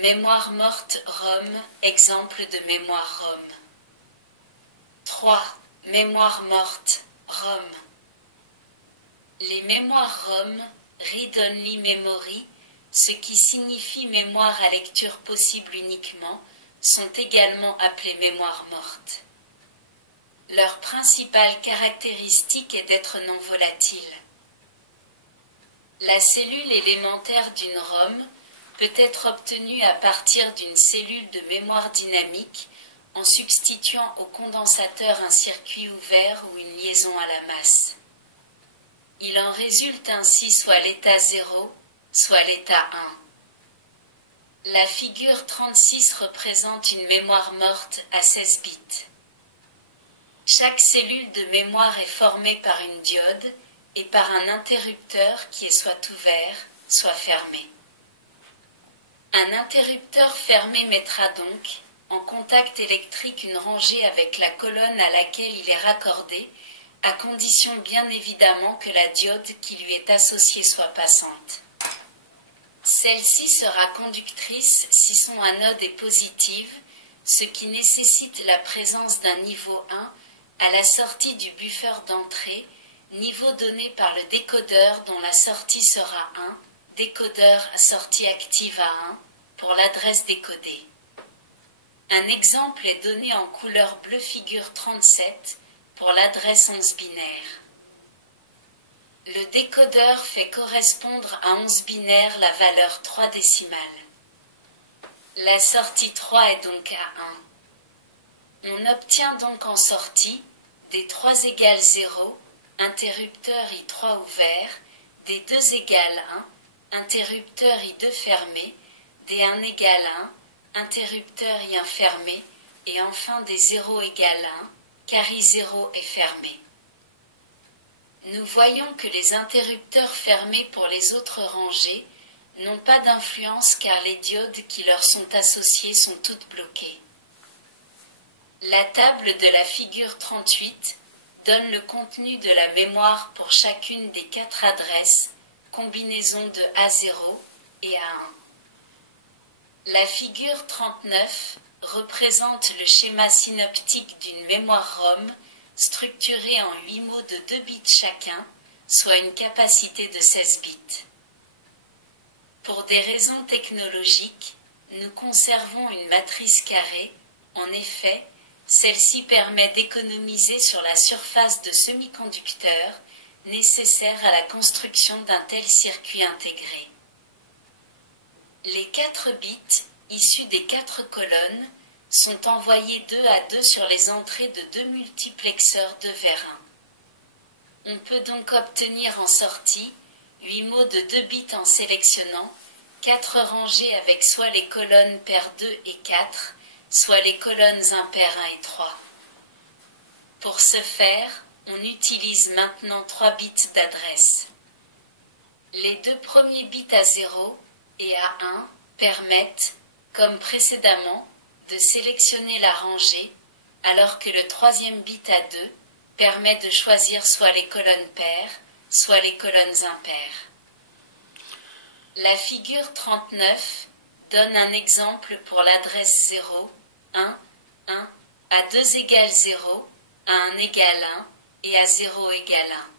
Mémoire morte ROM, exemple de mémoire ROM. 3. Mémoire morte ROM. Les mémoires ROM, Read-Only Memory, ce qui signifie mémoire à lecture possible uniquement, sont également appelées mémoires mortes. Leur principale caractéristique est d'être non volatiles. La cellule élémentaire d'une ROM peut être obtenue à partir d'une cellule de mémoire dynamique en substituant au condensateur un circuit ouvert ou une liaison à la masse. Il en résulte ainsi soit l'état 0, soit l'état 1. La figure 36 représente une mémoire morte à 16 bits. Chaque cellule de mémoire est formée par une diode et par un interrupteur qui est soit ouvert, soit fermé. Un interrupteur fermé mettra donc en contact électrique une rangée avec la colonne à laquelle il est raccordé, à condition bien évidemment que la diode qui lui est associée soit passante. Celle-ci sera conductrice si son anode est positive, ce qui nécessite la présence d'un niveau 1 à la sortie du buffer d'entrée, niveau donné par le décodeur dont la sortie sera 1, décodeur à sortie active à 1, pour l'adresse décodée. Un exemple est donné en couleur bleu figure 37, pour l'adresse 11 binaire. Le décodeur fait correspondre à 11 binaire la valeur 3 décimale. La sortie 3 est donc à 1. On obtient donc en sortie des 3 égale 0, interrupteur I3 ouvert, des 2 égale 1, interrupteur I2 fermé, des 1 égale 1, interrupteur I1 fermé, et enfin des 0 égale 1, car I0 est fermé. Nous voyons que les interrupteurs fermés pour les autres rangées n'ont pas d'influence car les diodes qui leur sont associées sont toutes bloquées. La table de la figure 38 donne le contenu de la mémoire pour chacune des 4 adresses, combinaison de A0 et A1. La figure 39 représente le schéma synoptique d'une mémoire ROM structurée en 8 mots de 2 bits chacun, soit une capacité de 16 bits. Pour des raisons technologiques, nous conservons une matrice carrée. En effet, celle-ci permet d'économiser sur la surface de semi-conducteurs nécessaire à la construction d'un tel circuit intégré. Les 4 bits, issus des 4 colonnes, sont envoyés 2 à 2 sur les entrées de 2 multiplexeurs 2 vers 1. On peut donc obtenir en sortie 8 mots de 2 bits en sélectionnant 4 rangées avec soit les colonnes paires 2 et 4, soit les colonnes impaires 1 et 3. Pour ce faire, on utilise maintenant 3 bits d'adresse. Les 2 premiers bits à 0 et à 1 permettent, comme précédemment, de sélectionner la rangée, alors que le 3e bit à 2 permet de choisir soit les colonnes paires, soit les colonnes impaires. La figure 39 donne un exemple pour l'adresse 0, 1, 1, à 2 égale 0, à 1 égale 1 et à 0 égale 1.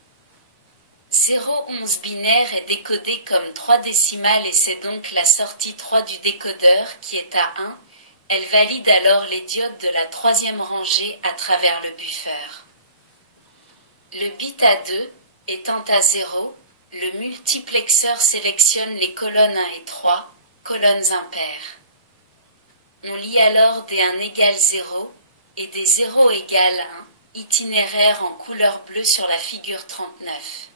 0,11 binaire est décodé comme 3 décimales et c'est donc la sortie 3 du décodeur qui est à 1. Elle valide alors les diodes de la 3e rangée à travers le buffer. Le bit à 2 étant à 0, le multiplexeur sélectionne les colonnes 1 et 3, colonnes impaires. On lit alors des 1 égale 0 et des 0 égale 1, itinéraire en couleur bleue sur la figure 39.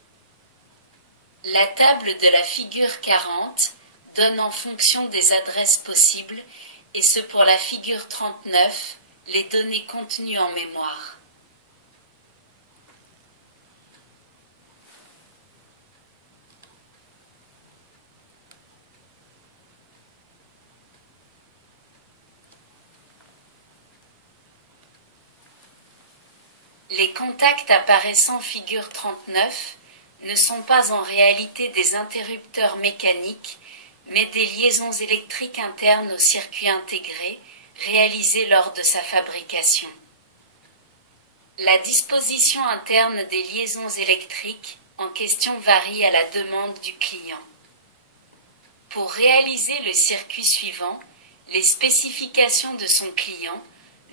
La table de la figure 40 donne en fonction des adresses possibles, et ce pour la figure 39, les données contenues en mémoire. Les contacts apparaissant figure 39 ne sont pas en réalité des interrupteurs mécaniques, mais des liaisons électriques internes au circuit intégré, réalisées lors de sa fabrication. La disposition interne des liaisons électriques en question varie à la demande du client. Pour réaliser le circuit suivant, les spécifications de son client,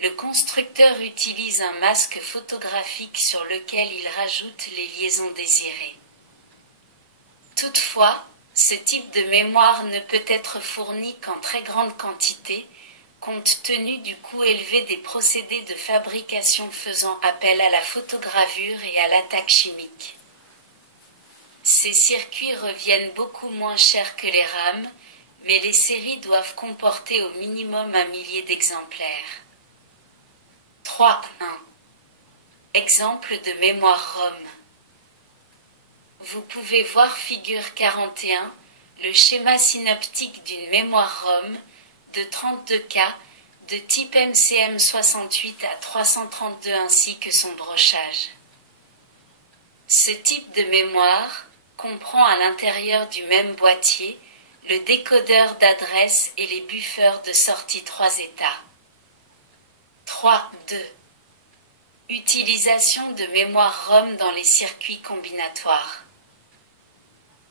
le constructeur utilise un masque photographique sur lequel il rajoute les liaisons désirées. Toutefois, ce type de mémoire ne peut être fourni qu'en très grande quantité, compte tenu du coût élevé des procédés de fabrication faisant appel à la photogravure et à l'attaque chimique. Ces circuits reviennent beaucoup moins cher que les RAM, mais les séries doivent comporter au minimum 1 millier d'exemplaires. 3.1. Exemple de mémoire ROM. Vous pouvez voir figure 41, le schéma synoptique d'une mémoire ROM de 32K de type MCM68 à 332 ainsi que son brochage. Ce type de mémoire comprend à l'intérieur du même boîtier le décodeur d'adresse et les buffers de sortie 3 états. 3.2. Utilisation de mémoire ROM dans les circuits combinatoires.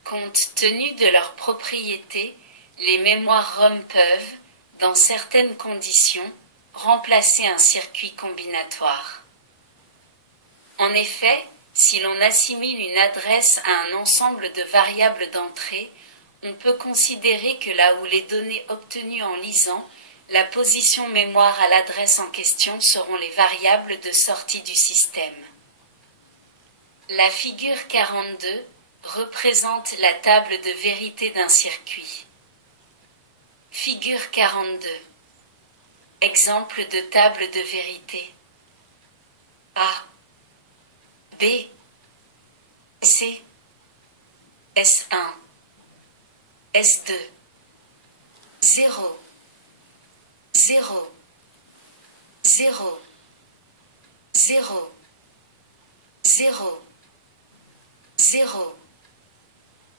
Compte tenu de leurs propriétés, les mémoires ROM peuvent, dans certaines conditions, remplacer un circuit combinatoire. En effet, si l'on assimile une adresse à un ensemble de variables d'entrée, on peut considérer que là où les données obtenues en lisant la position mémoire à l'adresse en question seront les variables de sortie du système. La figure 42 représente la table de vérité d'un circuit. Figure 42. Exemple de table de vérité. A, B, C, S1, S2, 0, 0, 0, 0, 0, 0,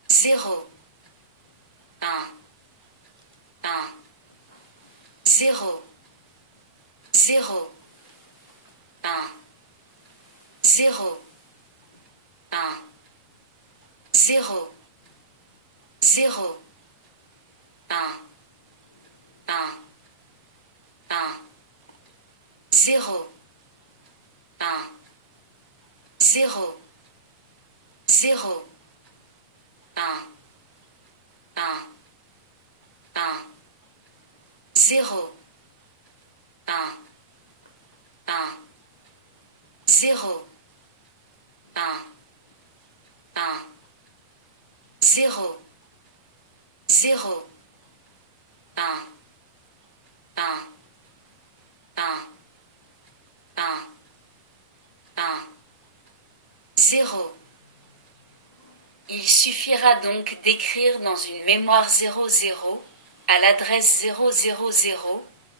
0, 1, 1, 0, 0, 1, 0, 1, 0, 0, 1, 1, 1, 0, 1, 0, 0, 1, 1, 1, 0, 1, 1, 0, 1, 1, 0, 0, 1, 1, 1, 1, 1, 0. Il suffira donc d'écrire dans une mémoire 00 à l'adresse 000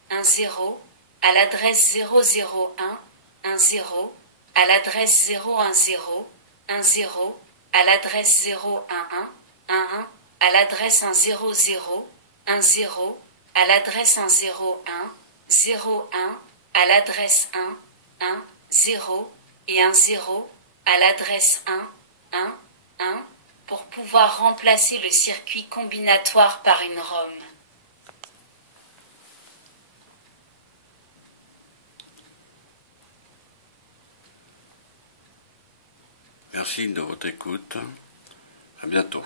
1 0, à l'adresse 001 1 0, à l'adresse 010 1 0, à l'adresse 011 11, à l'adresse 100 1 0, à l'adresse 101 01, à l'adresse 1 1 0 et 1 0, à l'adresse 1 1 1, pour pouvoir remplacer le circuit combinatoire par une ROM. Merci de votre écoute. À bientôt.